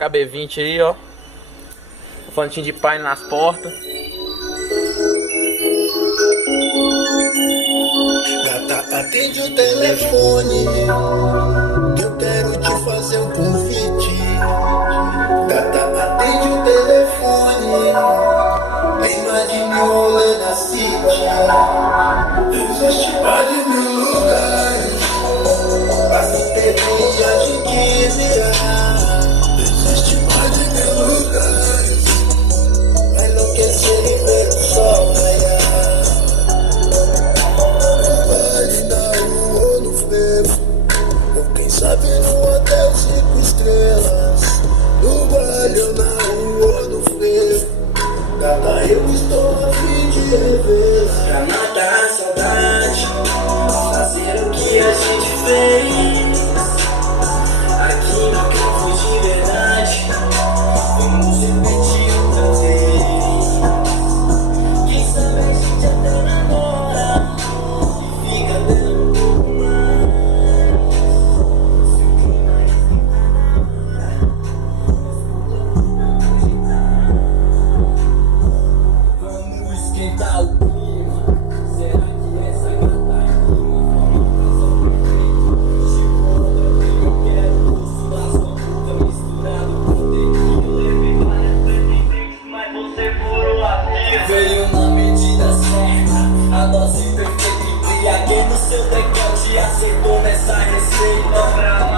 HB20 aí, ó. Fantinho de paine nas portas. Gata, atende o telefone, que eu quero te fazer um convite. Gata, atende o telefone, vem mais de mil rolê na city. Existe mais de 1000 lugares pra se ter dia de 15 anos. Existe mais de 1000 lugares pra enlouquecer e ver o sol raiar. Quem sabe no hotel 5 estrelas, no baile ou na rua do frevo. Gata, eu estou a fim de rever. Pra matar a saudade, fazer o que a gente fez. Aqui no campo de verdade, vamos repetir outra vez. Quem sabe a gente até namora e fica dando um pouco mais. Esquentar o clima. Será que essa gata rima? Chegou outra vez, eu quero doce da sua boca misturado com tequila. Levei várias pretendentes, mas você furou a fila. Veio na medida certa, a dose perfeita. Embriaguei no seu decote, acertou nessa receita.